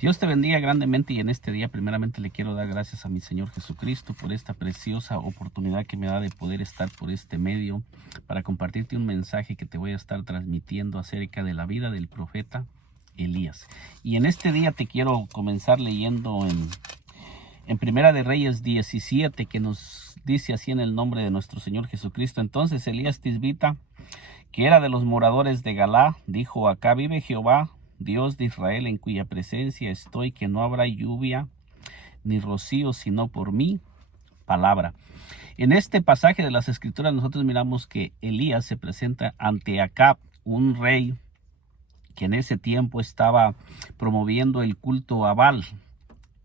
Dios te bendiga grandemente y en este día primeramente le quiero dar gracias a mi Señor Jesucristo por esta preciosa oportunidad que me da de poder estar por este medio para compartirte un mensaje que te voy a estar transmitiendo acerca de la vida del profeta Elías. Y en este día te quiero comenzar leyendo en Primera de Reyes 17, que nos dice así en el nombre de nuestro Señor Jesucristo. Entonces Elías Tisbita, que era de los moradores de Galá, dijo: acá vive Jehová, Dios de Israel, en cuya presencia estoy, que no habrá lluvia ni rocío, sino por mi palabra. En este pasaje de las Escrituras nosotros miramos que Elías se presenta ante Acab, un rey que en ese tiempo estaba promoviendo el culto a Baal.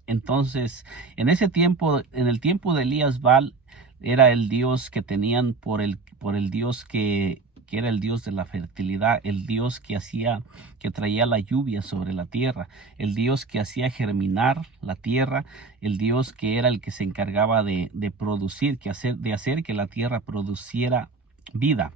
Entonces, en ese tiempo, en el tiempo de Elías, Baal era el dios que tenían por el dios que era el dios de la fertilidad, el dios que traía la lluvia sobre la tierra, el dios que hacía germinar la tierra, el dios que era el que se encargaba de producir, de hacer que la tierra produciera vida.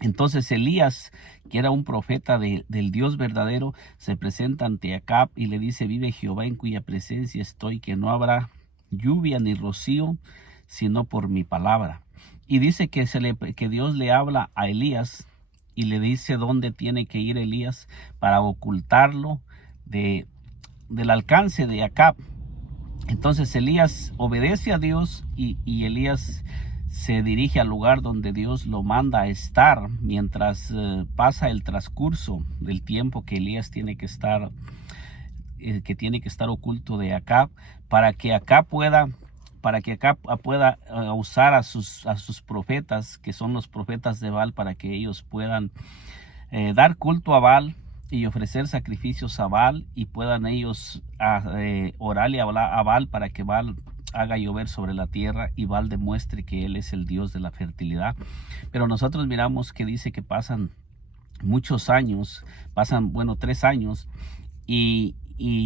Entonces Elías, que era un profeta del Dios verdadero, se presenta ante Acab y le dice: vive Jehová, en cuya presencia estoy, que no habrá lluvia ni rocío, sino por mi palabra. Y dice que Dios le habla a Elías y le dice dónde tiene que ir Elías para ocultarlo del alcance de Acab. Entonces Elías obedece a Dios y Elías se dirige al lugar donde Dios lo manda a estar mientras pasa el transcurso del tiempo que Elías tiene que estar oculto de Acab, para que Acab pueda usar a sus profetas, que son los profetas de Baal, para que ellos puedan dar culto a Baal y ofrecer sacrificios a Baal, y puedan ellos orarle a Baal para que Baal haga llover sobre la tierra y Baal demuestre que él es el Dios de la fertilidad. Pero nosotros miramos que dice que pasan muchos años, 3 años, y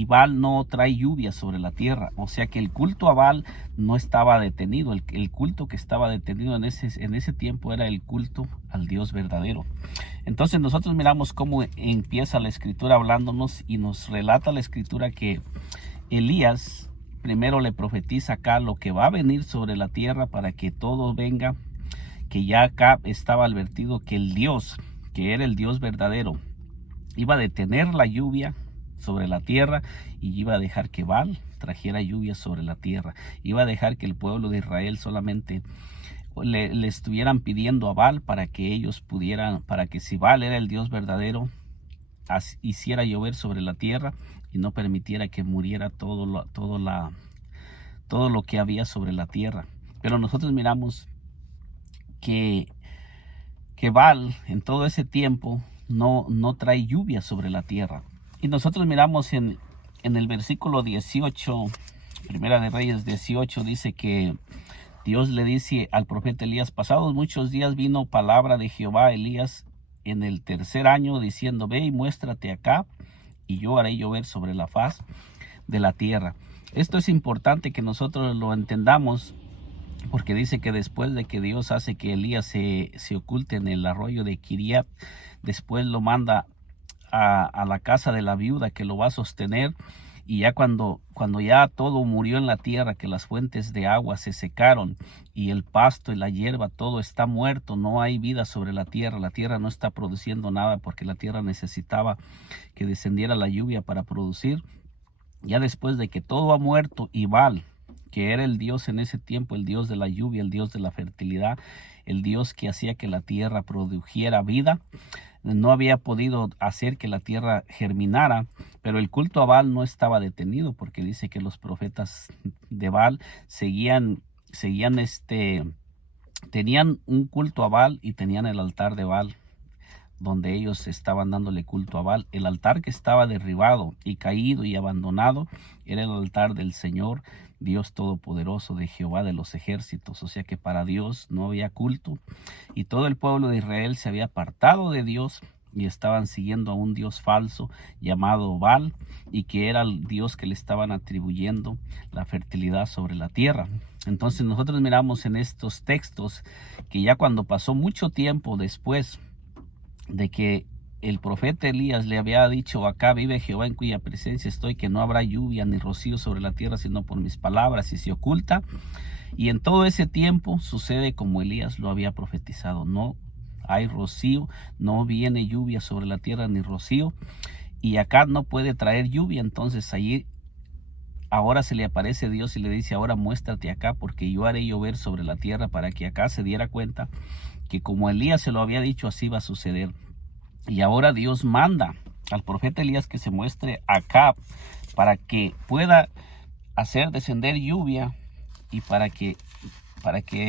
Baal no trae lluvia sobre la tierra. O sea que el culto a Baal no estaba detenido. El culto que estaba detenido en ese tiempo era el culto al Dios verdadero. Entonces nosotros miramos cómo empieza la escritura hablándonos, y nos relata la escritura que Elías primero le profetiza acá lo que va a venir sobre la tierra para que todo venga, que ya acá estaba advertido que el Dios, que era el Dios verdadero, iba a detener la lluvia sobre la tierra y iba a dejar que Baal trajera lluvia sobre la tierra. Iba a dejar que el pueblo de Israel solamente le estuvieran pidiendo a Baal para que ellos pudieran, para que si Baal era el Dios verdadero, hiciera llover sobre la tierra y no permitiera que muriera todo lo que había sobre la tierra. Pero nosotros miramos que Baal en todo ese tiempo no trae lluvia sobre la tierra. Y nosotros miramos en el versículo 18, Primera de Reyes 18, dice que Dios le dice al profeta Elías: pasados muchos días vino palabra de Jehová a Elías en el tercer año, diciendo: ve y muéstrate acá, y yo haré llover sobre la faz de la tierra. Esto es importante que nosotros lo entendamos, porque dice que después de que Dios hace que Elías se oculte en el arroyo de Kiriat, después lo manda a la casa de la viuda que lo va a sostener. Y ya cuando ya todo murió en la tierra, que las fuentes de agua se secaron y el pasto y la hierba, todo está muerto, no hay vida sobre la tierra no está produciendo nada, porque la tierra necesitaba que descendiera la lluvia para producir. Ya después de que todo ha muerto, y Baal, que era el Dios en ese tiempo, el Dios de la lluvia, el Dios de la fertilidad, el Dios que hacía que la tierra produjera vida, no había podido hacer que la tierra germinara. Pero el culto a Baal no estaba detenido, porque dice que los profetas de Baal tenían un culto a Baal y tenían el altar de Baal, donde ellos estaban dándole culto a Baal. El altar que estaba derribado y caído y abandonado era el altar del Señor, Dios Todopoderoso, de Jehová de los ejércitos. O sea que para Dios no había culto, y todo el pueblo de Israel se había apartado de Dios y estaban siguiendo a un Dios falso llamado Baal, y que era el Dios que le estaban atribuyendo la fertilidad sobre la tierra. Entonces nosotros miramos en estos textos que ya cuando pasó mucho tiempo después de que el profeta Elías le había dicho: acá vive Jehová en cuya presencia estoy, que no habrá lluvia ni rocío sobre la tierra, sino por mis palabras, y se oculta. Y en todo ese tiempo sucede como Elías lo había profetizado: no hay rocío, no viene lluvia sobre la tierra ni rocío, y acá no puede traer lluvia. Entonces allí ahora se le aparece Dios y le dice: ahora muéstrate acá, porque yo haré llover sobre la tierra, para que acá se diera cuenta que como Elías se lo había dicho, así va a suceder. Y ahora Dios manda al profeta Elías que se muestre acá para que pueda hacer descender lluvia, y para que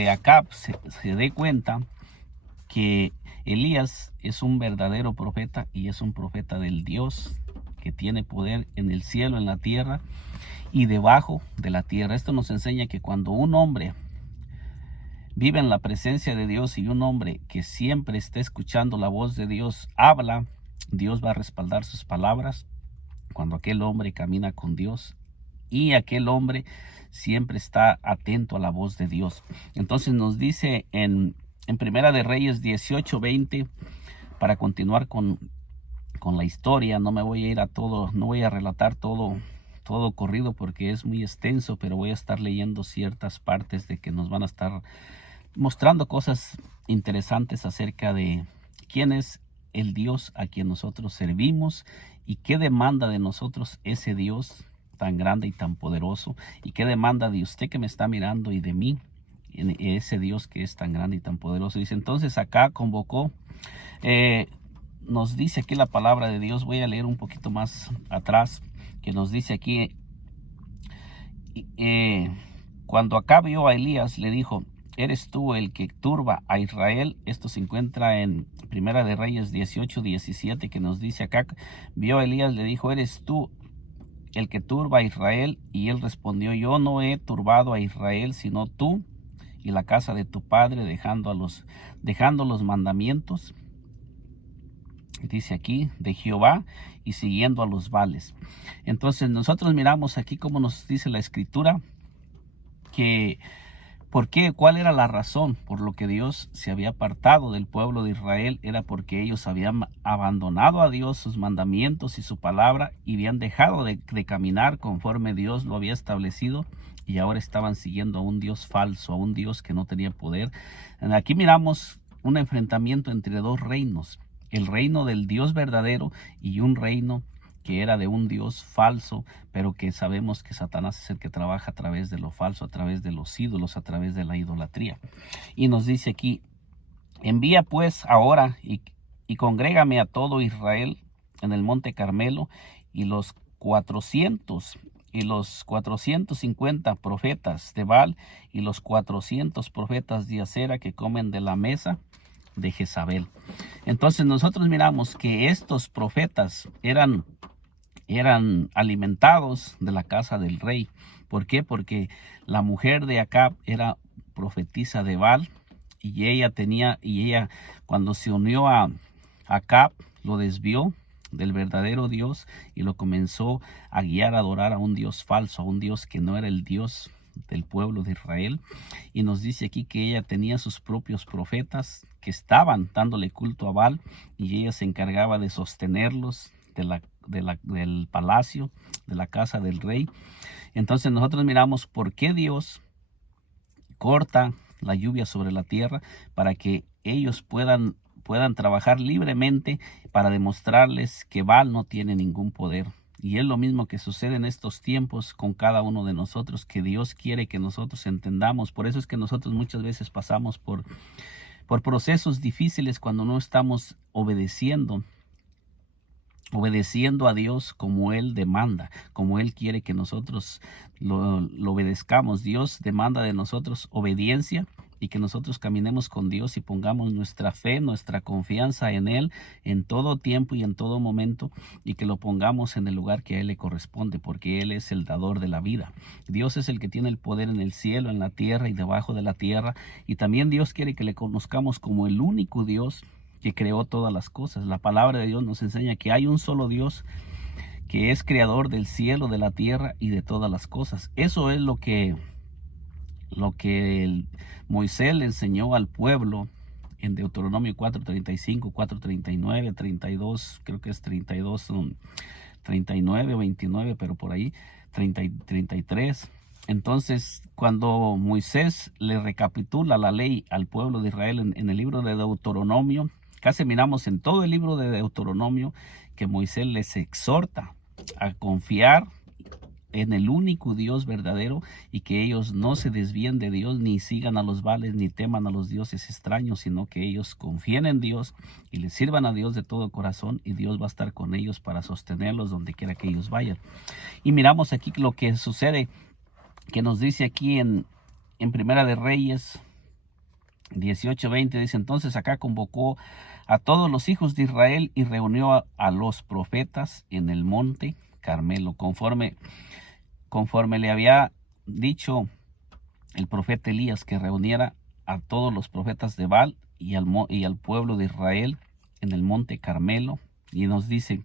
Acab se dé cuenta que Elías es un verdadero profeta, y es un profeta del Dios que tiene poder en el cielo, en la tierra y debajo de la tierra. Esto nos enseña que cuando un hombre vive en la presencia de Dios, y un hombre que siempre está escuchando la voz de Dios habla, Dios va a respaldar sus palabras. Cuando aquel hombre camina con Dios, y aquel hombre siempre está atento a la voz de Dios. Entonces nos dice en Primera de Reyes 18:20, para continuar con la historia. No me voy a ir a todo, no voy a relatar todo corrido porque es muy extenso, pero voy a estar leyendo ciertas partes de que nos van a estar mostrando cosas interesantes acerca de quién es el Dios a quien nosotros servimos, y qué demanda de nosotros ese Dios tan grande y tan poderoso, y qué demanda de usted que me está mirando y de mí, en ese Dios que es tan grande y tan poderoso. Dice: entonces acá convocó, nos dice aquí la palabra de Dios. Voy a leer un poquito más atrás, que nos dice aquí, cuando acá vio a Elías, le dijo: ¿eres tú el que turba a Israel? Esto se encuentra en Primera de Reyes 18:17, que nos dice acá: vio a Elías, le dijo: ¿eres tú el que turba a Israel? Y él respondió: yo no he turbado a Israel, sino tú y la casa de tu padre, dejando los mandamientos, dice aquí, de Jehová, y siguiendo a los Baales. Entonces nosotros miramos aquí como nos dice la escritura que ¿por qué? ¿Cuál era la razón por lo que Dios se había apartado del pueblo de Israel? Era porque ellos habían abandonado a Dios, sus mandamientos y su palabra, y habían dejado de caminar conforme Dios lo había establecido, y ahora estaban siguiendo a un Dios falso, a un Dios que no tenía poder. Aquí miramos un enfrentamiento entre dos reinos: el reino del Dios verdadero y un reino que era de un Dios falso, pero que sabemos que Satanás es el que trabaja a través de lo falso, a través de los ídolos, a través de la idolatría. Y nos dice aquí: envía pues ahora y congrégame a todo Israel en el monte Carmelo, y los 450 profetas de Baal y los 400 profetas de Acera que comen de la mesa de Jezabel. Entonces nosotros miramos que estos profetas eran alimentados de la casa del rey. ¿Por qué? Porque la mujer de Acab era profetisa de Baal, y ella cuando se unió a Acab, lo desvió del verdadero Dios y lo comenzó a guiar a adorar a un Dios falso, a un Dios que no era el Dios del pueblo de Israel. Y nos dice aquí que ella tenía sus propios profetas que estaban dándole culto a Baal, y ella se encargaba de sostenerlos del palacio, de la casa del rey. Entonces nosotros miramos por qué Dios corta la lluvia sobre la tierra, para que ellos puedan trabajar libremente, para demostrarles que Baal no tiene ningún poder. Y es lo mismo que sucede en estos tiempos con cada uno de nosotros, que Dios quiere que nosotros entendamos. Por eso es que nosotros muchas veces pasamos por procesos difíciles cuando no estamos obedeciendo a Dios como Él demanda, como Él quiere que nosotros lo obedezcamos. Dios demanda de nosotros obediencia, y que nosotros caminemos con Dios y pongamos nuestra fe, nuestra confianza en Él en todo tiempo y en todo momento, y que lo pongamos en el lugar que a Él le corresponde, porque Él es el dador de la vida. Dios es el que tiene el poder en el cielo, en la tierra y debajo de la tierra, y también Dios quiere que le conozcamos como el único Dios que creó todas las cosas. La palabra de Dios nos enseña que hay un solo Dios que es creador del cielo, de la tierra y de todas las cosas. Eso es lo que Moisés le enseñó al pueblo en Deuteronomio 4:35, 4:39, 32, creo que es 32, 39 o 29, pero por ahí, 30 y 33. Entonces, cuando Moisés le recapitula la ley al pueblo de Israel en el libro de Deuteronomio, casi miramos en todo el libro de Deuteronomio que Moisés les exhorta a confiar en el único Dios verdadero y que ellos no se desvíen de Dios, ni sigan a los Baales, ni teman a los dioses extraños, sino que ellos confíen en Dios y le sirvan a Dios de todo corazón, y Dios va a estar con ellos para sostenerlos donde quiera que ellos vayan. Y miramos aquí lo que sucede, que nos dice aquí en Primera de Reyes 18:20, dice: entonces acá convocó a todos los hijos de Israel y reunió a los profetas en el monte Carmelo, conforme le había dicho el profeta Elías, que reuniera a todos los profetas de Baal y al pueblo de Israel en el monte Carmelo. Y nos dice: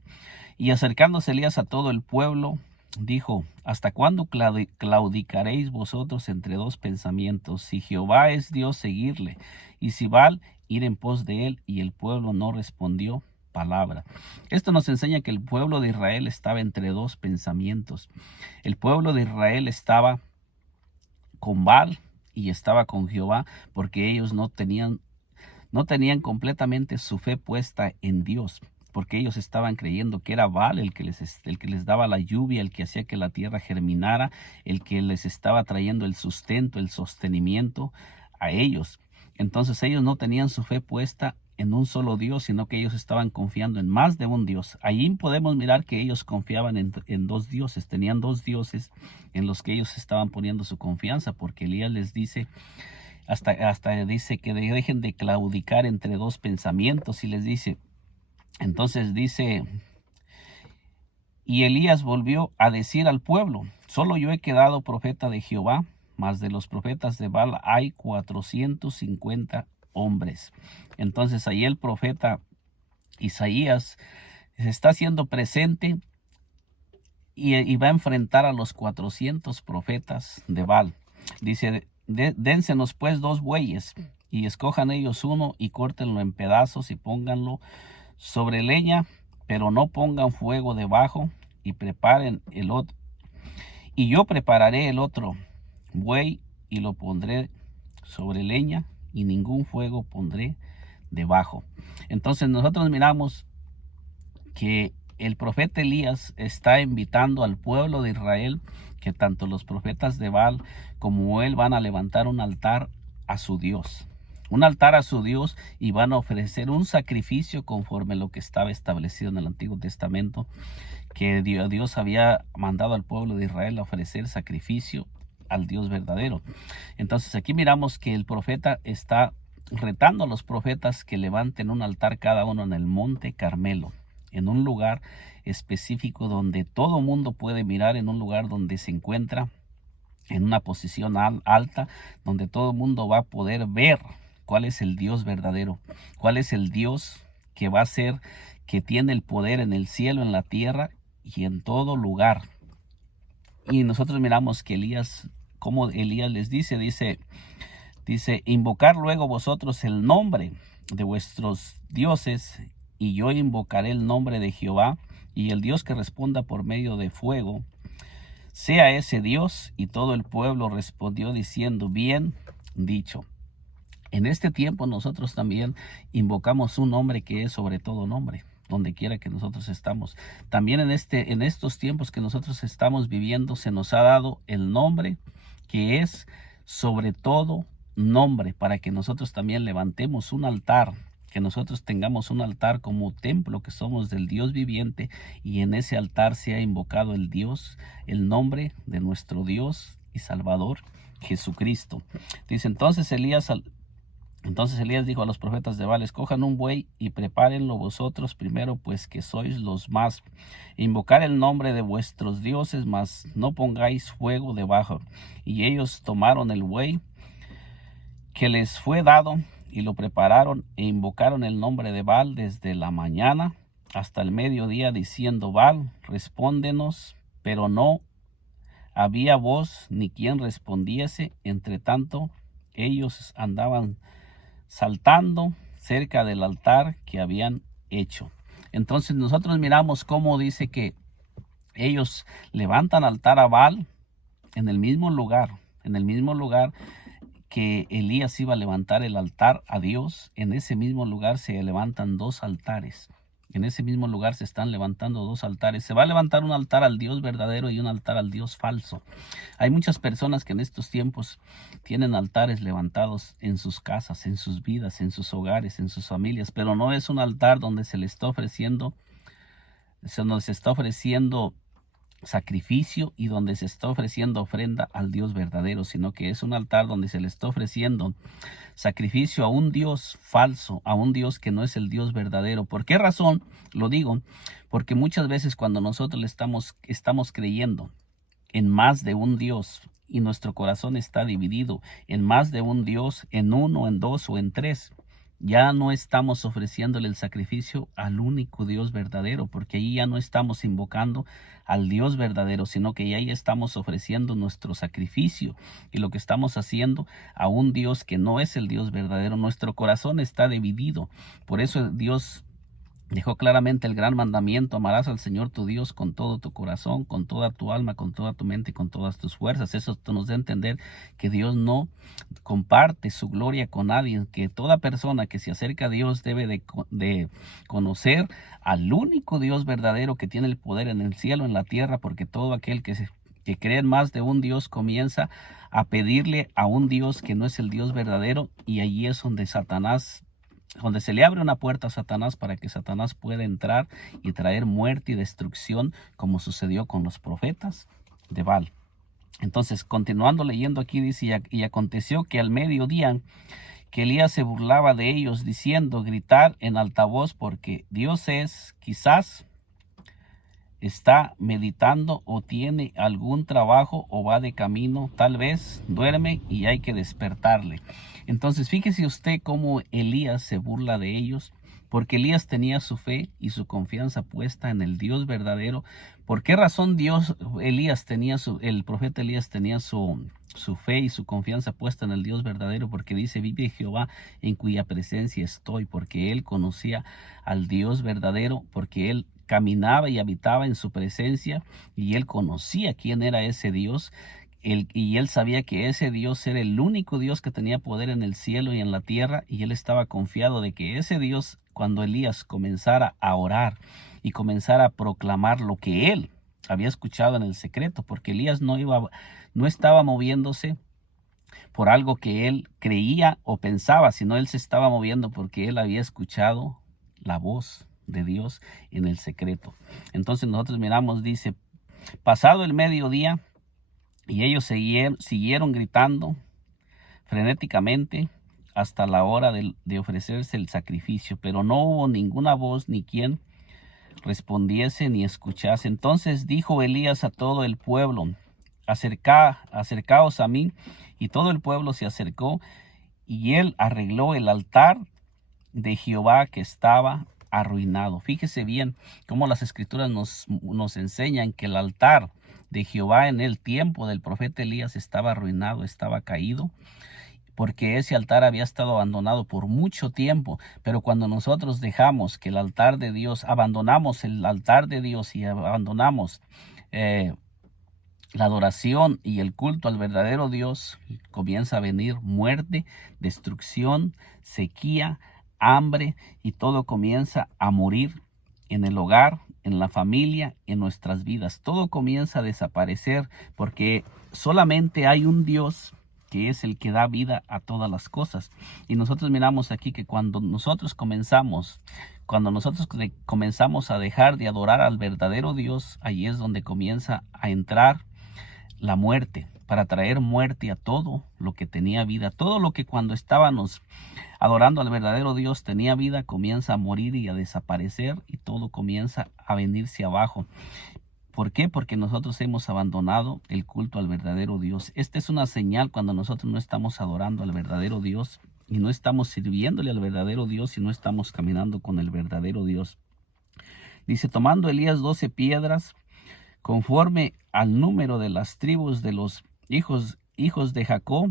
y acercándose Elías a todo el pueblo, dijo: ¿hasta cuándo claudicaréis vosotros entre dos pensamientos? Si Jehová es Dios, seguirle, y si Baal, ir en pos de él. Y el pueblo no respondió palabra. Esto nos enseña que el pueblo de Israel estaba entre dos pensamientos. El pueblo de Israel estaba con Baal y estaba con Jehová, porque ellos no tenían completamente su fe puesta en Dios, porque ellos estaban creyendo que era Baal el que les daba la lluvia, el que hacía que la tierra germinara, el que les estaba trayendo el sustento, el sostenimiento a ellos. Entonces ellos no tenían su fe puesta en un solo Dios, sino que ellos estaban confiando en más de un Dios. Allí podemos mirar que ellos confiaban en dos dioses, tenían dos dioses en los que ellos estaban poniendo su confianza, porque Elías les dice, hasta dice que dejen de claudicar entre dos pensamientos, y les dice, entonces dice: y Elías volvió a decir al pueblo: solo yo he quedado profeta de Jehová, mas de los profetas de Baal hay 450 hombres. Entonces ahí el profeta Isaías se está haciendo presente y va a enfrentar a los 400 profetas de Baal. Dice: dénsenos pues 2 bueyes, y escojan ellos uno, y córtenlo en pedazos, y pónganlo sobre leña, pero no pongan fuego debajo, y preparen el otro. Y yo prepararé el otro buey, y lo pondré sobre leña, y ningún fuego pondré debajo. Entonces nosotros miramos que el profeta Elías está invitando al pueblo de Israel, que tanto los profetas de Baal como él van a levantar un altar a su Dios. Un altar a su Dios, y van a ofrecer un sacrificio conforme a lo que estaba establecido en el Antiguo Testamento, que Dios había mandado al pueblo de Israel a ofrecer sacrificio al Dios verdadero. Entonces aquí miramos que el profeta está retando a los profetas que levanten un altar cada uno en el monte Carmelo, en un lugar específico donde todo mundo puede mirar, en un lugar donde se encuentra en una posición alta, donde todo mundo va a poder ver cuál es el Dios verdadero, cuál es el Dios que va a ser, que tiene el poder en el cielo, en la tierra y en todo lugar. Y nosotros miramos que Elías, como Elías les dice, invocar luego vosotros el nombre de vuestros dioses, y yo invocaré el nombre de Jehová, y el Dios que responda por medio de fuego, sea ese Dios. Y todo el pueblo respondió diciendo: bien dicho. En este tiempo nosotros también invocamos un nombre que es sobre todo nombre, donde quiera que nosotros estamos. También en estos tiempos que nosotros estamos viviendo, se nos ha dado el nombre que es sobre todo nombre, para que nosotros también levantemos un altar, que nosotros tengamos un altar como templo que somos del Dios viviente, y en ese altar sea invocado el Dios, el nombre de nuestro Dios y Salvador Jesucristo. Dice: entonces Elías dijo a los profetas de Baal: escojan un buey y prepárenlo vosotros primero, pues que sois los más. Invocar el nombre de vuestros dioses, mas no pongáis fuego debajo. Y ellos tomaron el buey que les fue dado, y lo prepararon, e invocaron el nombre de Baal desde la mañana hasta el mediodía, diciendo: Baal, respóndenos. Pero no había voz ni quien respondiese. Entre tanto ellos andaban saltando cerca del altar que habían hecho. Entonces nosotros miramos cómo dice que ellos levantan altar a Baal en el mismo lugar que Elías iba a levantar el altar a Dios. En ese mismo lugar se levantan dos altares. En ese mismo lugar se están levantando dos altares. Se va a levantar un altar al Dios verdadero y un altar al Dios falso. Hay muchas personas que en estos tiempos tienen altares levantados en sus casas, en sus vidas, en sus hogares, en sus familias, pero no es un altar donde se le está ofreciendo, sacrificio y donde se está ofreciendo ofrenda al Dios verdadero, sino que es un altar donde se le está ofreciendo sacrificio a un Dios falso, a un Dios que no es el Dios verdadero. ¿Por qué razón lo digo? Porque muchas veces cuando nosotros estamos creyendo en más de un Dios y nuestro corazón está dividido en más de un Dios, en uno, en dos o en tres, ya no estamos ofreciéndole el sacrificio al único Dios verdadero, porque ahí ya no estamos invocando al Dios verdadero, sino que ya ahí estamos ofreciendo nuestro sacrificio y lo que estamos haciendo a un Dios que no es el Dios verdadero. Nuestro corazón está dividido. Por eso Dios dejó claramente el gran mandamiento: amarás al Señor tu Dios con todo tu corazón, con toda tu alma, con toda tu mente y con todas tus fuerzas. Eso nos da a entender que Dios no comparte su gloria con nadie, que toda persona que se acerca a Dios debe de conocer al único Dios verdadero que tiene el poder en el cielo, en la tierra, porque todo aquel que cree en más de un Dios comienza a pedirle a un Dios que no es el Dios verdadero, y allí es donde se le abre una puerta a Satanás para que Satanás pueda entrar y traer muerte y destrucción, como sucedió con los profetas de Baal. Entonces, continuando leyendo aquí, dice: y aconteció que al mediodía que Elías se burlaba de ellos, diciendo: gritar en alta voz, porque Dios quizás está meditando o tiene algún trabajo o va de camino, tal vez duerme y hay que despertarle. Entonces fíjese usted cómo Elías se burla de ellos, porque Elías tenía su fe y su confianza puesta en el Dios verdadero. ¿Por qué razón el profeta Elías tenía su fe y su confianza puesta en el Dios verdadero? Porque dice: vive Jehová en cuya presencia estoy, porque él conocía al Dios verdadero, porque él caminaba y habitaba en su presencia y él conocía quién era ese Dios. Y él sabía que ese Dios era el único Dios que tenía poder en el cielo y en la tierra, y él estaba confiado de que ese Dios, cuando Elías comenzara a orar y comenzara a proclamar lo que él había escuchado en el secreto, porque Elías no estaba moviéndose por algo que él creía o pensaba, sino él se estaba moviendo porque él había escuchado la voz de Dios en el secreto. Entonces nosotros miramos, dice: pasado el mediodía, y ellos siguieron gritando frenéticamente hasta la hora de ofrecerse el sacrificio, pero no hubo ninguna voz ni quien respondiese ni escuchase. Entonces dijo Elías a todo el pueblo: acercaos a mí. Y todo el pueblo se acercó, y él arregló el altar de Jehová que estaba arruinado. Fíjese bien cómo las escrituras nos enseñan que el altar de Jehová en el tiempo del profeta Elías estaba arruinado, estaba caído, porque ese altar había estado abandonado por mucho tiempo. Pero cuando nosotros dejamos que abandonamos el altar de Dios y abandonamos la adoración y el culto al verdadero Dios, comienza a venir muerte, destrucción, sequía, hambre, y todo comienza a morir en el hogar, en la familia, en nuestras vidas. Todo comienza a desaparecer, porque solamente hay un Dios que es el que da vida a todas las cosas. Y nosotros miramos aquí que cuando nosotros comenzamos a dejar de adorar al verdadero Dios, ahí es donde comienza a entrar la muerte, para traer muerte a todo lo que tenía vida. Todo lo que cuando estábamos adorando al verdadero Dios tenía vida, comienza a morir y a desaparecer, y todo comienza a venirse abajo. ¿Por qué? Porque nosotros hemos abandonado el culto al verdadero Dios. Esta es una señal cuando nosotros no estamos adorando al verdadero Dios y no estamos sirviéndole al verdadero Dios y no estamos caminando con el verdadero Dios. Dice: tomando Elías 12 piedras, conforme al número de las tribus de los hijos de Jacob,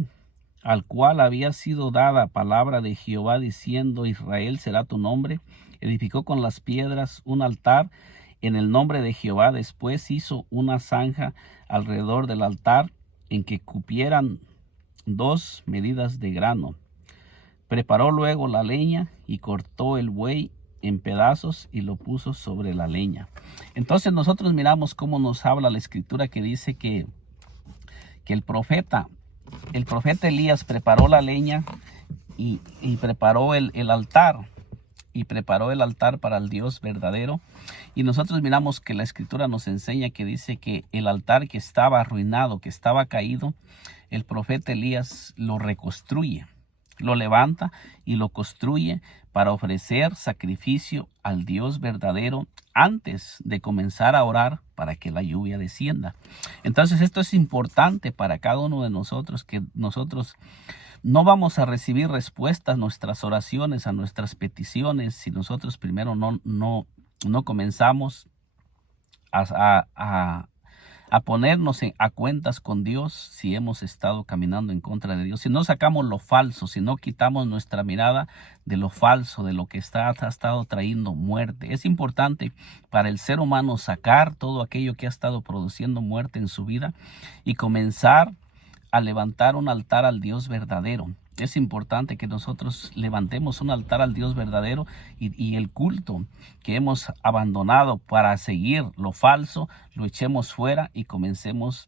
al cual había sido dada palabra de Jehová, diciendo: Israel será tu nombre, edificó con las piedras un altar en el nombre de Jehová. Después hizo una zanja alrededor del altar, en que cupieran 2 medidas de grano. Preparó luego la leña y cortó el buey en pedazos y lo puso sobre la leña. Entonces nosotros miramos cómo nos habla la escritura, que dice que el profeta Elías preparó la leña y preparó el altar. Y preparó el altar para el Dios verdadero. Y nosotros miramos que la escritura nos enseña, que dice que el altar que estaba arruinado, que estaba caído, el profeta Elías lo reconstruye, lo levanta y lo construye para ofrecer sacrificio al Dios verdadero antes de comenzar a orar para que la lluvia descienda. Entonces esto es importante para cada uno de nosotros, que nosotros no vamos a recibir respuestas a nuestras oraciones, a nuestras peticiones, si nosotros primero no comenzamos a ponernos a cuentas con Dios, si hemos estado caminando en contra de Dios. Si no sacamos lo falso, si no quitamos nuestra mirada de lo falso, de lo que ha estado trayendo muerte. Es importante para el ser humano sacar todo aquello que ha estado produciendo muerte en su vida y comenzar a levantar un altar al Dios verdadero. Es importante que nosotros levantemos un altar al Dios verdadero, y el culto que hemos abandonado para seguir lo falso, lo echemos fuera y comencemos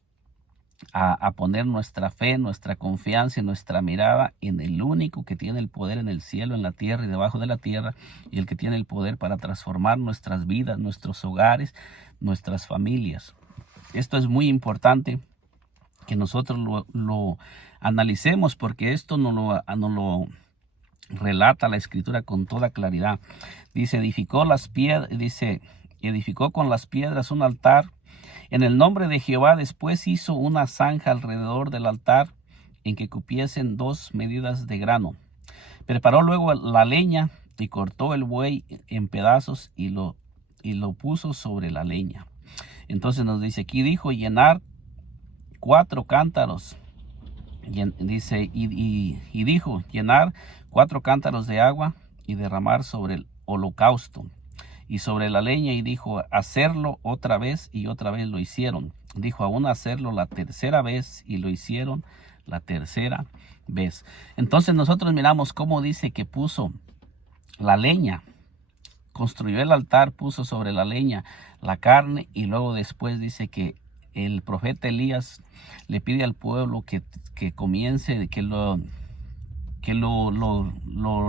a poner nuestra fe, nuestra confianza y nuestra mirada en el único que tiene el poder en el cielo, en la tierra y debajo de la tierra, y el que tiene el poder para transformar nuestras vidas, nuestros hogares, nuestras familias. Esto es muy importante que nosotros lo analicemos, porque esto no lo relata la escritura con toda claridad. Dice: edificó con las piedras un altar en el nombre de Jehová. Después hizo una zanja alrededor del altar, en que cupiesen 2 medidas de grano. Preparó luego la leña y cortó el buey en pedazos y lo puso sobre la leña. Entonces nos dice aquí, dijo: llenar 4 cántaros. Dice, y dijo: llenar 4 cántaros de agua y derramar sobre el holocausto y sobre la leña. Y dijo: hacerlo otra vez, y otra vez lo hicieron. Dijo: aún hacerlo la tercera vez, y lo hicieron la tercera vez. Entonces nosotros miramos cómo dice que puso la leña, construyó el altar, puso sobre la leña la carne, y luego después dice que el profeta Elías le pide al pueblo que comience, que lo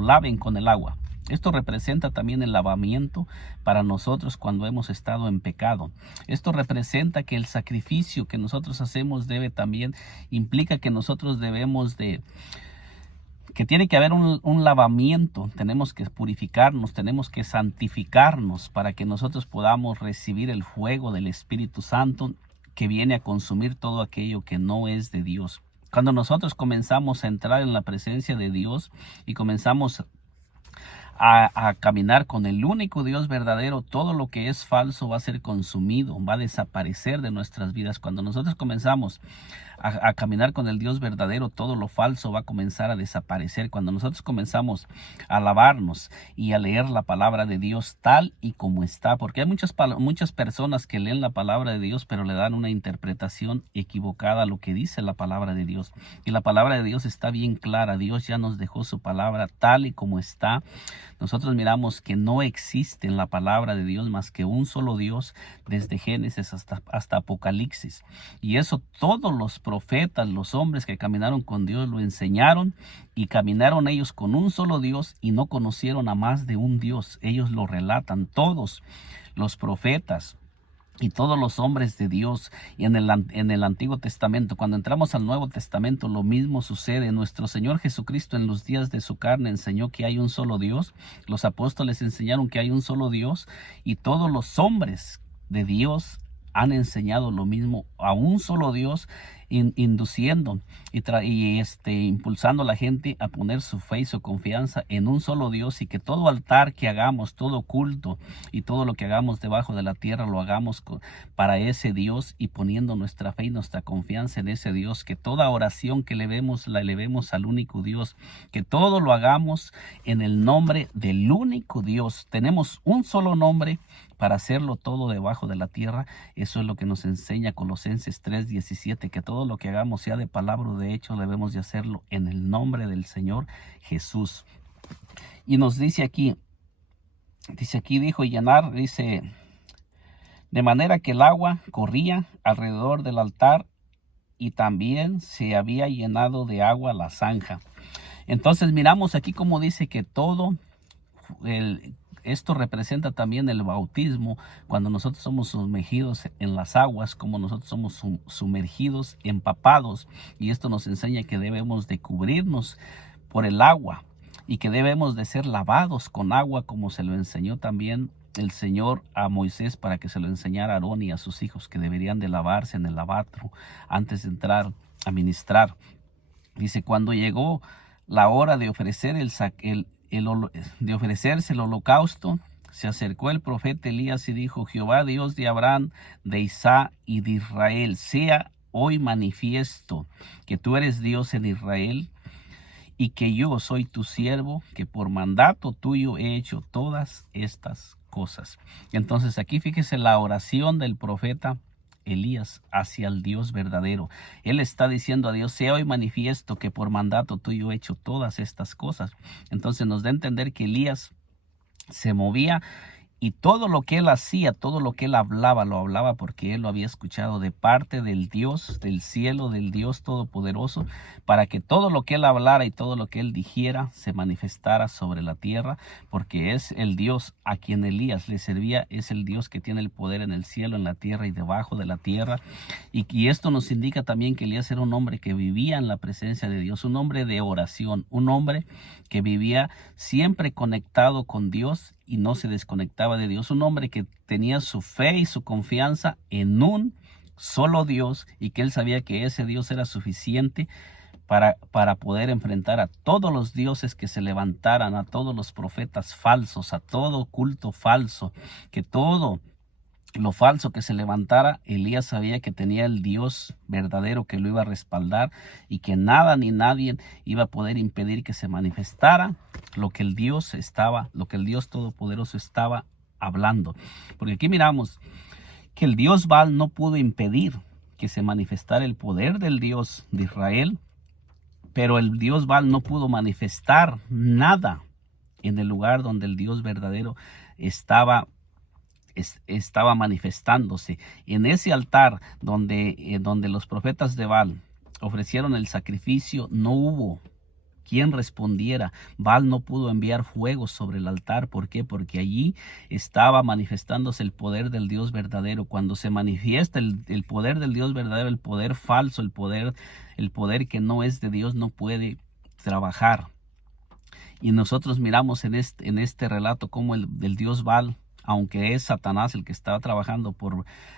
laven con el agua. Esto representa también el lavamiento para nosotros cuando hemos estado en pecado. Esto representa que el sacrificio que nosotros hacemos implica que nosotros que tiene que haber un lavamiento. Tenemos que purificarnos, tenemos que santificarnos, para que nosotros podamos recibir el fuego del Espíritu Santo, que viene a consumir todo aquello que no es de Dios. Cuando nosotros comenzamos a entrar en la presencia de Dios y comenzamos a caminar con el único Dios verdadero, todo lo que es falso va a ser consumido, va a desaparecer de nuestras vidas. Cuando nosotros comenzamos a caminar con el Dios verdadero, todo lo falso va a comenzar a desaparecer. Cuando nosotros comenzamos a alabarnos y a leer la palabra de Dios tal y como está, porque hay muchas personas que leen la palabra de Dios, pero le dan una interpretación equivocada a lo que dice la palabra de Dios. Y la palabra de Dios está bien clara. Dios ya nos dejó su palabra tal y como está. Nosotros miramos que no existe en la palabra de Dios más que un solo Dios, desde Génesis hasta Apocalipsis. Y eso todos los profetas, los hombres que caminaron con Dios, lo enseñaron, y caminaron ellos con un solo Dios y no conocieron a más de un Dios. Ellos lo relatan, todos los profetas y todos los hombres de Dios. Y en el Antiguo Testamento, cuando entramos al Nuevo Testamento, lo mismo sucede. Nuestro Señor Jesucristo, en los días de su carne, enseñó que hay un solo Dios. Los apóstoles enseñaron que hay un solo Dios, y todos los hombres de Dios han enseñado lo mismo, a un solo Dios, induciendo y impulsando a la gente a poner su fe y su confianza en un solo Dios, y que todo altar que hagamos, todo culto y todo lo que hagamos debajo de la tierra lo hagamos para ese Dios, y poniendo nuestra fe y nuestra confianza en ese Dios, que toda oración que elevemos la elevemos al único Dios, que todo lo hagamos en el nombre del único Dios. Tenemos un solo nombre para hacerlo todo debajo de la tierra. Eso es lo que nos enseña Colosenses 3:17, que todo lo que hagamos, sea de palabra o de hecho, debemos de hacerlo en el nombre del Señor Jesús. Y nos dice aquí, dijo llenar, dice, de manera que el agua corría alrededor del altar y también se había llenado de agua la zanja. Entonces miramos aquí como dice que todo esto representa también el bautismo, cuando nosotros somos sumergidos en las aguas, como nosotros somos sumergidos, empapados, y esto nos enseña que debemos de cubrirnos por el agua y que debemos de ser lavados con agua, como se lo enseñó también el Señor a Moisés, para que se lo enseñara a Aarón y a sus hijos, que deberían de lavarse en el lavatorio antes de entrar a ministrar. Dice, cuando llegó la hora de ofrecer de ofrecerse el holocausto, se acercó el profeta Elías y dijo, Jehová Dios de Abraham, de Isaac y de Israel, sea hoy manifiesto que tú eres Dios en Israel, y que yo soy tu siervo, que por mandato tuyo he hecho todas estas cosas. Entonces aquí fíjese la oración del profeta Elías hacia el Dios verdadero. Él está diciendo a Dios, sea hoy manifiesto que por mandato tuyo he hecho todas estas cosas. Entonces nos da a entender que Elías se movía, y todo lo que él hacía, todo lo que él hablaba, lo hablaba porque él lo había escuchado de parte del Dios del cielo, del Dios todopoderoso, para que todo lo que él hablara y todo lo que él dijera se manifestara sobre la tierra, porque es el Dios a quien Elías le servía, es el Dios que tiene el poder en el cielo, en la tierra y debajo de la tierra. Y esto nos indica también que Elías era un hombre que vivía en la presencia de Dios, un hombre de oración, un hombre que vivía siempre conectado con Dios y no se desconectaba de Dios, un hombre que tenía su fe y su confianza en un solo Dios, y que él sabía que ese Dios era suficiente para poder enfrentar a todos los dioses que se levantaran, a todos los profetas falsos, a todo culto falso, que todo lo falso que se levantara. Elías sabía que tenía el Dios verdadero que lo iba a respaldar, y que nada ni nadie iba a poder impedir que se manifestara lo que el Dios todopoderoso estaba hablando. Porque aquí miramos que el Dios Baal no pudo impedir que se manifestara el poder del Dios de Israel, pero el Dios Baal no pudo manifestar nada en el lugar donde el Dios verdadero estaba manifestándose. En ese altar donde los profetas de Baal ofrecieron el sacrificio, no hubo quien respondiera. Baal no pudo enviar fuego sobre el altar. ¿Por qué? Porque allí estaba manifestándose el poder del Dios verdadero. Cuando se manifiesta el poder del Dios verdadero, el poder falso, el poder que no es de Dios, no puede trabajar. Y nosotros miramos en este relato cómo el Dios Baal, aunque es Satanás el que estaba trabajando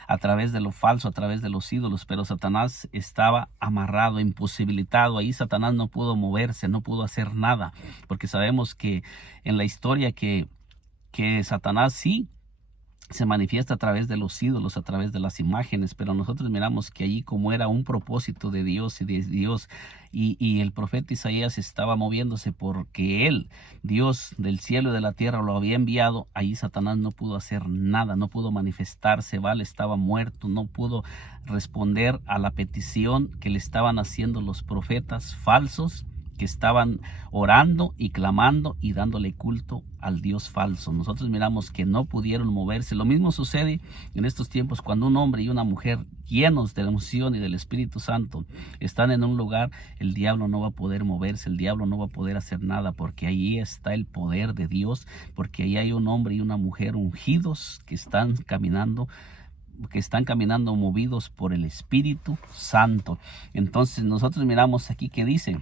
a través de lo falso, a través de los ídolos, pero Satanás estaba amarrado, imposibilitado. Ahí Satanás no pudo moverse, no pudo hacer nada, porque sabemos que en la historia que Satanás sí se manifiesta a través de los ídolos, a través de las imágenes, pero nosotros miramos que allí, como era un propósito de Dios y el profeta Isaías estaba moviéndose porque él, Dios del cielo y de la tierra, lo había enviado, allí Satanás no pudo hacer nada, no pudo manifestarse. Baal estaba muerto, no pudo responder a la petición que le estaban haciendo los profetas falsos, que estaban orando y clamando y dándole culto al Dios falso. Nosotros miramos que no pudieron moverse. Lo mismo sucede en estos tiempos cuando un hombre y una mujer llenos de la unción y del Espíritu Santo están en un lugar. El diablo no va a poder moverse, el diablo no va a poder hacer nada, porque ahí está el poder de Dios, porque ahí hay un hombre y una mujer ungidos que están caminando movidos por el Espíritu Santo. Entonces nosotros miramos aquí que dice,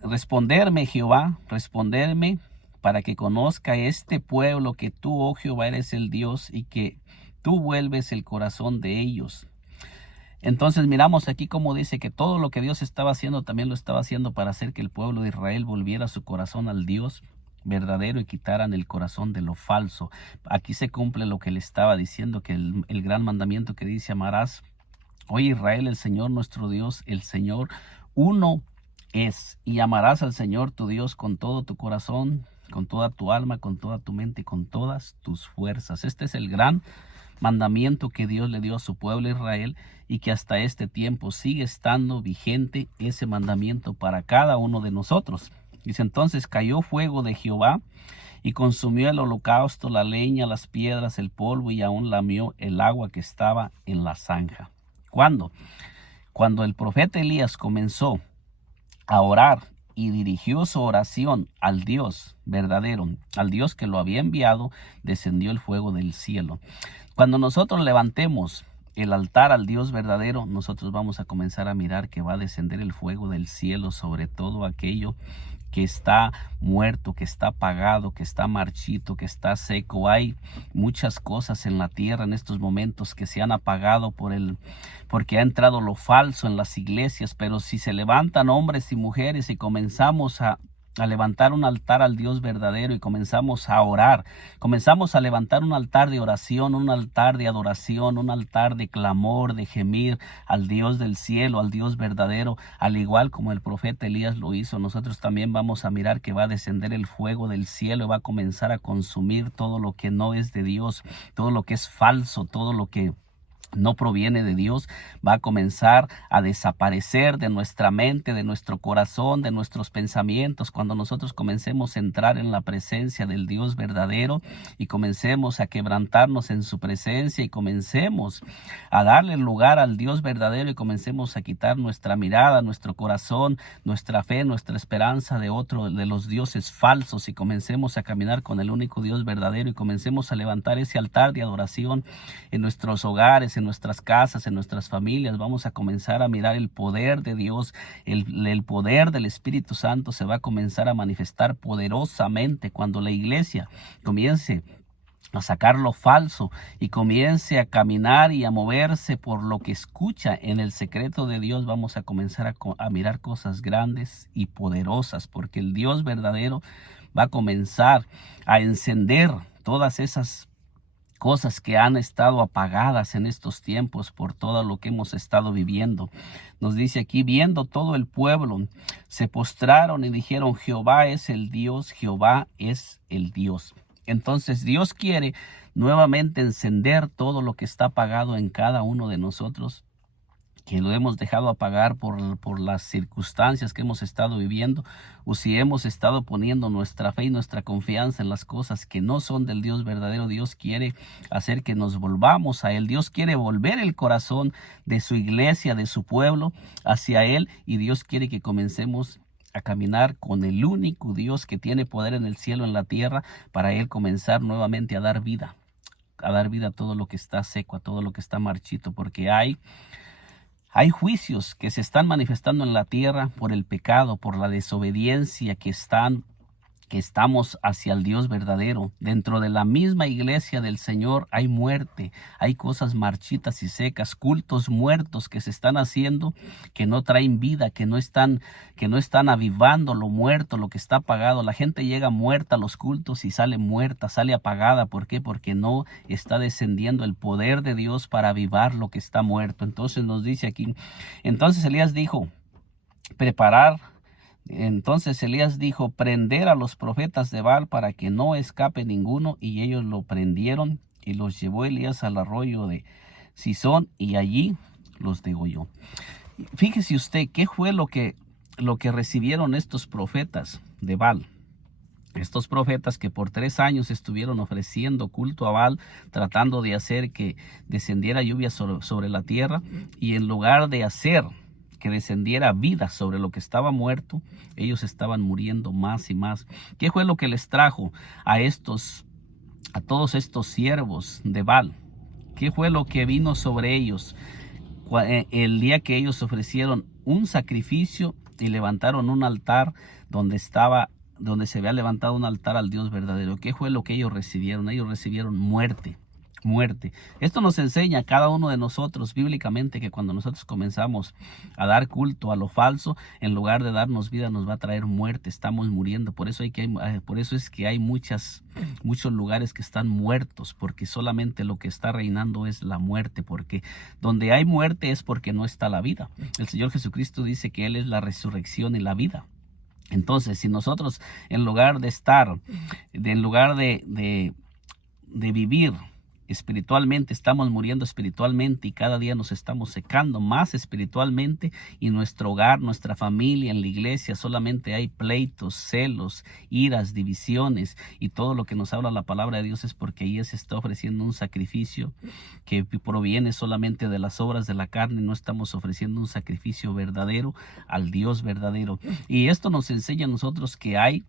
responderme Jehová, responderme, para que conozca este pueblo que tú, oh Jehová, eres el Dios, y que tú vuelves el corazón de ellos. Entonces miramos aquí como dice que todo lo que Dios estaba haciendo también lo estaba haciendo para hacer que el pueblo de Israel volviera su corazón al Dios verdadero y quitaran el corazón de lo falso. Aquí se cumple lo que le estaba diciendo, que el gran mandamiento que dice: amarás, oye Israel, el Señor nuestro Dios, el Señor uno es, y amarás al Señor tu Dios con todo tu corazón, con toda tu alma, con toda tu mente y con todas tus fuerzas. Este es el gran mandamiento que Dios le dio a su pueblo Israel, y que hasta este tiempo sigue estando vigente ese mandamiento para cada uno de nosotros. Dice: entonces cayó fuego de Jehová y consumió el holocausto, la leña, las piedras, el polvo, y aún lamió el agua que estaba en la zanja. ¿Cuándo? Cuando el profeta Elías comenzó a orar y dirigió su oración al Dios verdadero, al Dios que lo había enviado, descendió el fuego del cielo. Cuando nosotros levantemos el altar al Dios verdadero, nosotros vamos a comenzar a mirar que va a descender el fuego del cielo sobre todo aquello que está muerto, que está apagado, que está marchito, que está seco. Hay muchas cosas en la tierra en estos momentos que se han apagado porque ha entrado lo falso en las iglesias. Pero si se levantan hombres y mujeres y comenzamos a levantar un altar al Dios verdadero y comenzamos a orar, comenzamos a levantar un altar de oración, un altar de adoración, un altar de clamor, de gemir al Dios del cielo, al Dios verdadero, al igual como el profeta Elías lo hizo, nosotros también vamos a mirar que va a descender el fuego del cielo y va a comenzar a consumir todo lo que no es de Dios, todo lo que es falso, todo lo que no proviene de Dios, va a comenzar a desaparecer de nuestra mente, de nuestro corazón, de nuestros pensamientos, cuando nosotros comencemos a entrar en la presencia del Dios verdadero y comencemos a quebrantarnos en su presencia y comencemos a darle lugar al Dios verdadero y comencemos a quitar nuestra mirada, nuestro corazón, nuestra fe, nuestra esperanza de los dioses falsos, y comencemos a caminar con el único Dios verdadero y comencemos a levantar ese altar de adoración en nuestros hogares, en nuestras casas, en nuestras familias. Vamos a comenzar a mirar el poder de Dios, el poder del Espíritu Santo se va a comenzar a manifestar poderosamente cuando la iglesia comience a sacar lo falso y comience a caminar y a moverse por lo que escucha en el secreto de Dios. Vamos a comenzar a mirar cosas grandes y poderosas, porque el Dios verdadero va a comenzar a encender todas esas cosas que han estado apagadas en estos tiempos por todo lo que hemos estado viviendo. Nos dice aquí: viendo todo el pueblo, se postraron y dijeron: Jehová es el Dios, Jehová es el Dios. Entonces Dios quiere nuevamente encender todo lo que está apagado en cada uno de nosotros, que lo hemos dejado apagar por las circunstancias que hemos estado viviendo, o si hemos estado poniendo nuestra fe y nuestra confianza en las cosas que no son del Dios verdadero. Dios quiere hacer que nos volvamos a Él. Dios quiere volver el corazón de su iglesia, de su pueblo, hacia Él, y Dios quiere que comencemos a caminar con el único Dios que tiene poder en el cielo, en la tierra, para Él comenzar nuevamente a dar vida a todo lo que está seco, a todo lo que está marchito, porque hay juicios que se están manifestando en la tierra por el pecado, por la desobediencia que estamos hacia el Dios verdadero. Dentro de la misma iglesia del Señor hay muerte, hay cosas marchitas y secas, cultos muertos que se están haciendo, que no traen vida, que no están avivando lo muerto, lo que está apagado. La gente llega muerta a los cultos y sale muerta, sale apagada. ¿Por qué? Porque no está descendiendo el poder de Dios para avivar lo que está muerto. Entonces nos dice aquí: entonces Elías dijo, prender a los profetas de Baal para que no escape ninguno. Y ellos lo prendieron y los llevó Elías al arroyo de Cisón y allí los degolló. Fíjese usted qué fue lo que recibieron estos profetas de Baal. Estos profetas que por 3 años estuvieron ofreciendo culto a Baal, tratando de hacer que descendiera lluvia sobre la tierra, y en lugar de hacer que descendiera vida sobre lo que estaba muerto, ellos estaban muriendo más y más. ¿Qué fue lo que les trajo a todos estos siervos de Baal? ¿Qué fue lo que vino sobre ellos el día que ellos ofrecieron un sacrificio y levantaron un altar donde se había levantado un altar al Dios verdadero? ¿Qué fue lo que ellos recibieron? Ellos recibieron muerte. muerte. Esto nos enseña a cada uno de nosotros bíblicamente que cuando nosotros comenzamos a dar culto a lo falso, en lugar de darnos vida, nos va a traer muerte. Estamos muriendo. Por eso es que hay muchos lugares que están muertos, porque solamente lo que está reinando es la muerte, porque donde hay muerte es porque no está la vida. El Señor Jesucristo dice que Él es la resurrección y la vida. Entonces, si nosotros en lugar de vivir espiritualmente, estamos muriendo espiritualmente y cada día nos estamos secando más espiritualmente, y nuestro hogar, nuestra familia, en la iglesia solamente hay pleitos, celos, iras, divisiones, y todo lo que nos habla la palabra de Dios es porque ahí se está ofreciendo un sacrificio que proviene solamente de las obras de la carne. No estamos ofreciendo un sacrificio verdadero al Dios verdadero, y esto nos enseña a nosotros que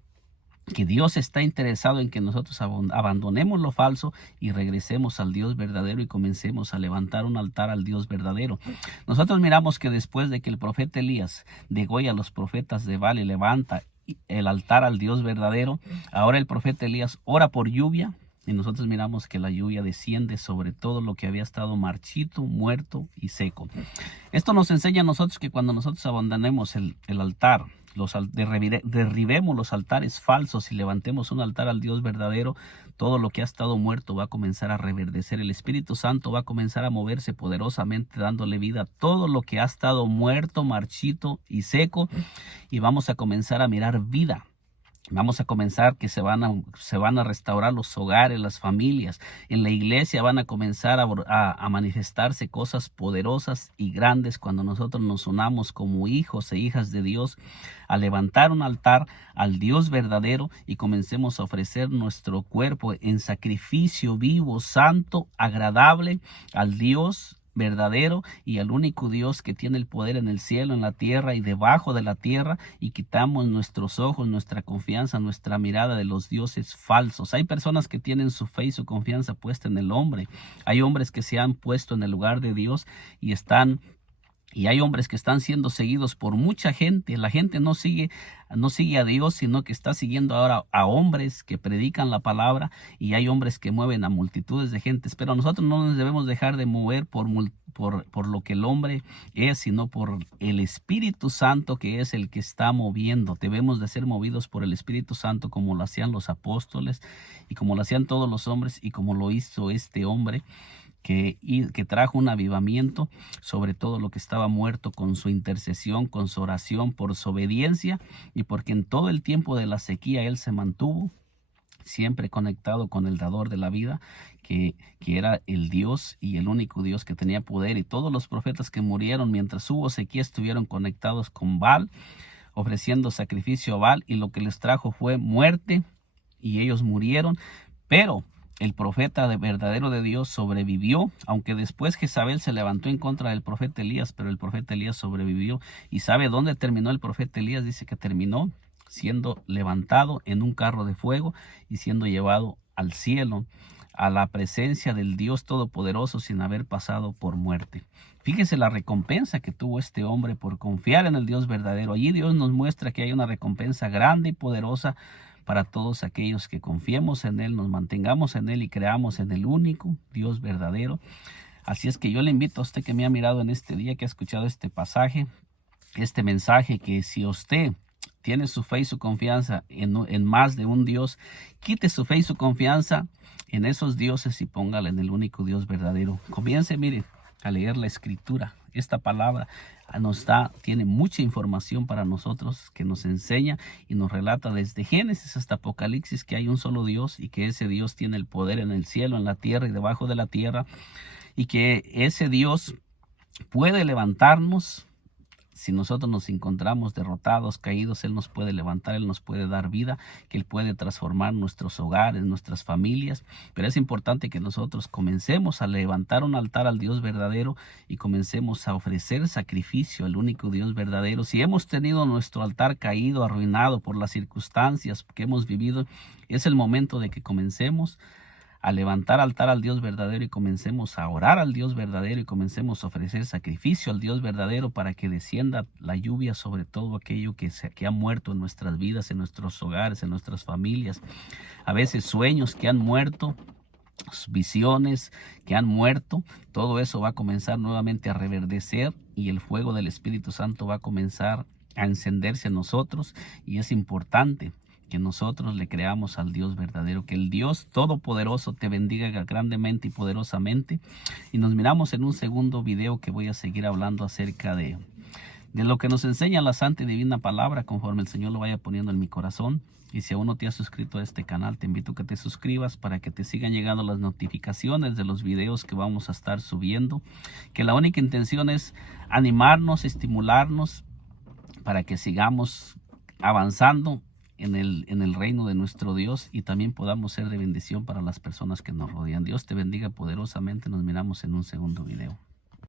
Dios está interesado en que nosotros abandonemos lo falso y regresemos al Dios verdadero y comencemos a levantar un altar al Dios verdadero. Nosotros miramos que después de que el profeta Elías degolla a los profetas de Baal y levanta el altar al Dios verdadero, ahora el profeta Elías ora por lluvia, y nosotros miramos que la lluvia desciende sobre todo lo que había estado marchito, muerto y seco. Esto nos enseña a nosotros que cuando nosotros abandonemos el altar, derribemos los altares falsos y levantemos un altar al Dios verdadero, todo lo que ha estado muerto va a comenzar a reverdecer. El Espíritu Santo va a comenzar a moverse poderosamente, dándole vida a todo lo que ha estado muerto, marchito y seco, y vamos a comenzar a mirar vida. Vamos a comenzar que se van a restaurar los hogares, las familias. En la iglesia van a comenzar a manifestarse cosas poderosas y grandes cuando nosotros nos unamos como hijos e hijas de Dios a levantar un altar al Dios verdadero y comencemos a ofrecer nuestro cuerpo en sacrificio vivo, santo, agradable al Dios verdadero y al único Dios que tiene el poder en el cielo, en la tierra y debajo de la tierra, y quitamos nuestros ojos, nuestra confianza, nuestra mirada de los dioses falsos. Hay personas que tienen su fe y su confianza puesta en el hombre. Hay hombres que se han puesto en el lugar de Dios y hay hombres que están siendo seguidos por mucha gente. La gente no sigue a Dios, sino que está siguiendo ahora a hombres que predican la palabra, y hay hombres que mueven a multitudes de gentes. Pero nosotros no nos debemos dejar de mover por lo que el hombre es, sino por el Espíritu Santo, que es el que está moviendo. Debemos de ser movidos por el Espíritu Santo, como lo hacían los apóstoles y como lo hacían todos los hombres y como lo hizo este hombre que trajo un avivamiento sobre todo lo que estaba muerto, con su intercesión, con su oración, por su obediencia, y porque en todo el tiempo de la sequía él se mantuvo siempre conectado con el dador de la vida, que era el Dios y el único Dios que tenía poder. Y todos los profetas que murieron mientras hubo sequía estuvieron conectados con Baal, ofreciendo sacrificio a Baal, y lo que les trajo fue muerte, y ellos murieron. Pero el profeta verdadero de Dios sobrevivió, aunque después Jezabel se levantó en contra del profeta Elías, pero el profeta Elías sobrevivió. ¿Y sabe dónde terminó el profeta Elías? Dice que terminó siendo levantado en un carro de fuego y siendo llevado al cielo, a la presencia del Dios Todopoderoso, sin haber pasado por muerte. Fíjese la recompensa que tuvo este hombre por confiar en el Dios verdadero. Allí Dios nos muestra que hay una recompensa grande y poderosa para todos aquellos que confiemos en Él, nos mantengamos en Él y creamos en el único Dios verdadero. Así es que yo le invito a usted que me ha mirado en este día, que ha escuchado este pasaje, este mensaje, que si usted tiene su fe y su confianza en más de un Dios, quite su fe y su confianza en esos dioses y póngala en el único Dios verdadero. Comience, mire, a leer la Escritura. Esta palabra tiene mucha información para nosotros, que nos enseña y nos relata desde Génesis hasta Apocalipsis que hay un solo Dios, y que ese Dios tiene el poder en el cielo, en la tierra y debajo de la tierra, y que ese Dios puede levantarnos. Si nosotros nos encontramos derrotados, caídos, Él nos puede levantar, Él nos puede dar vida, que Él puede transformar nuestros hogares, nuestras familias. Pero es importante que nosotros comencemos a levantar un altar al Dios verdadero y comencemos a ofrecer sacrificio al único Dios verdadero. Si hemos tenido nuestro altar caído, arruinado por las circunstancias que hemos vivido, es el momento de que comencemos a levantar altar al Dios verdadero y comencemos a orar al Dios verdadero y comencemos a ofrecer sacrificio al Dios verdadero, para que descienda la lluvia sobre todo aquello que ha muerto en nuestras vidas, en nuestros hogares, en nuestras familias. A veces sueños que han muerto, visiones que han muerto, todo eso va a comenzar nuevamente a reverdecer y el fuego del Espíritu Santo va a comenzar a encenderse en nosotros. Y es importante que nosotros le creamos al Dios verdadero, que el Dios todopoderoso te bendiga grandemente y poderosamente. Y nos miramos en un segundo video que voy a seguir hablando acerca de lo que nos enseña la santa y divina palabra, conforme el Señor lo vaya poniendo en mi corazón. Y si aún no te has suscrito a este canal, te invito a que te suscribas para que te sigan llegando las notificaciones de los videos que vamos a estar subiendo. Que la única intención es animarnos, estimularnos para que sigamos avanzando en el reino de nuestro Dios y también podamos ser de bendición para las personas que nos rodean. Dios te bendiga poderosamente. Nos miramos en un segundo video.